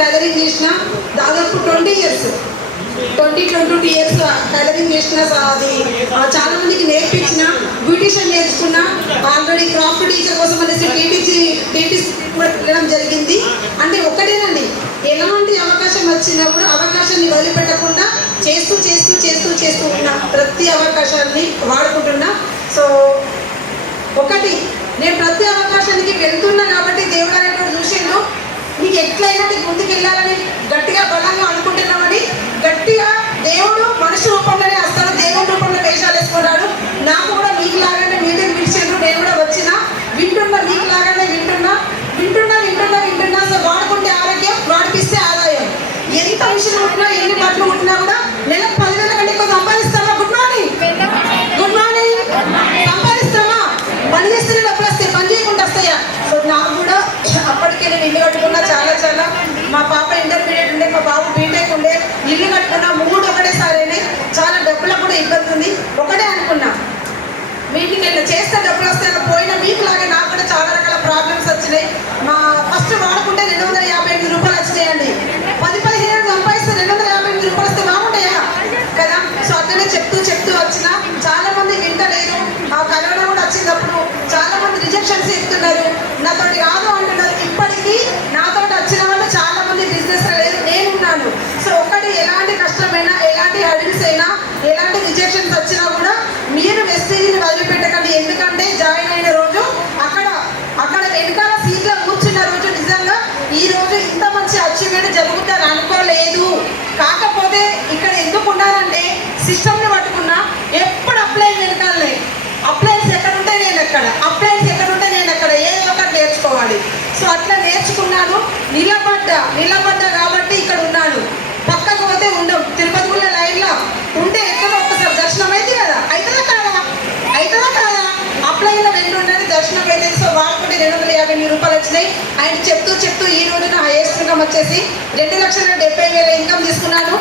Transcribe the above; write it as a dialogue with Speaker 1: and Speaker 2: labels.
Speaker 1: Tailoring చేసిన దాదాపు twenty years. Twenty twenty two years tailoring చేసిన అది చాలా మందికి నేర్పించిన బ్యూటిషియన్ నేర్చుకున్న ఆల్రెడీ క్రాఫ్ట్ టీచర్ కోసం అనేసి టీటీసీ టీటీసీ కూడా వెళ్ళడం జరిగింది. అంటే ఒకటేనండి ఎలాంటి అవకాశం వచ్చినా కూడా అవకాశాన్ని వదిలిపెట్టకుండా చేస్తూ చేస్తూ చేస్తూ చేస్తూ ఉన్న ప్రతి అవకాశాన్ని వాడుకుంటున్నా. సో ఒకటి నేను ప్రతి అవకాశానికి వెళ్తున్నా కాబట్టి దేవుడు నీకు ఎట్లయినా నీకు ముందుకు వెళ్ళాలని డబ్బులకు ఒకటే అనుకున్నా. వీటికి వెళ్ళి చేస్తే డబ్బులు వస్తాయి పోయిన వీక్ లాగా నాకు కూడా చాలా రకాల ప్రాబ్లమ్స్ వచ్చినాయి. మా ఫస్ట్ వాడుకుంటే రెండు వందల యాభై ఎనిమిది రూపాయలు వచ్చినాయండి. పది పదిహేను సంపాదిస్తే రెండు వందల యాభై ఎనిమిది రూపాయలు వస్తే బాగుంటాయా కదా? సో అట్లనే చెప్తూ చెప్తూ వచ్చిన. చాలా మంది వింటలేరు. ఆ కరోనా కూడా వచ్చినప్పుడు చాలా మంది రిజెక్షన్స్ ఇస్తున్నారు. నాతోటి రాదు అంటున్నారు. ఇప్పటికీ నాతో వచ్చిన వాళ్ళు చాలా మంది బిజినెస్ లేరు. నేనున్నాను. సో ఒకటి ఎలాంటి కష్టమైనా ఎలాంటి హడిల్స్ అయినా ఎలాంటి రిజెక్షన్స్ వచ్చినా కూడా మీరు వెస్టేజ్ని వదిలిపెట్టకండి. ఎందుకంటే జాయిన్ అయిన రోజు అక్కడ అక్కడ వెనకాల సీట్లో కూర్చున్న రోజు నిజంగా ఈ రోజు ఇంత మంచి అచీవ్మెంట్ జరుగుతుందని అనుకోలేదు. కాకపోతే ఇక్కడ ఎందుకు ఉన్నారంటే సిస్టమ్ని పట్టుకున్నా ఎప్పుడు అప్లై వెనకాలనే. అప్లైన్స్ ఎక్కడ ఉంటే నేను ఎక్కడ అప్లైన్స్ ఎక్కడ ఉంటే నేను ఎక్కడ ఏదో ఒకటి నేర్చుకోవాలి. సో అట్లా నేర్చుకున్నాను. నిలబడ్డా నిలబడ్డా కాబట్టి ఇక్కడ ఉన్నాను. పక్కకు పోతే ఉండవు తిరుపతి గుళ్ళ లైన్లో ఉంటే ఎక్కడో ఒక్కసారి దర్శనం అయితే కదా అవుతుందా కాదా అవుతుందా కాదా అప్లైలో రెండు ఉండని దర్శనం అయితే సో వాడుకుంటే రెండు వందల యాభై వచ్చినాయి ఆయన చెప్తూ చెప్తూ ఈ రోజు నా హైయెస్ట్ ఇన్కమ్ వచ్చేసి రెండు లక్షల డెబ్బై వేల ఇన్కమ్ తీసుకున్నాను.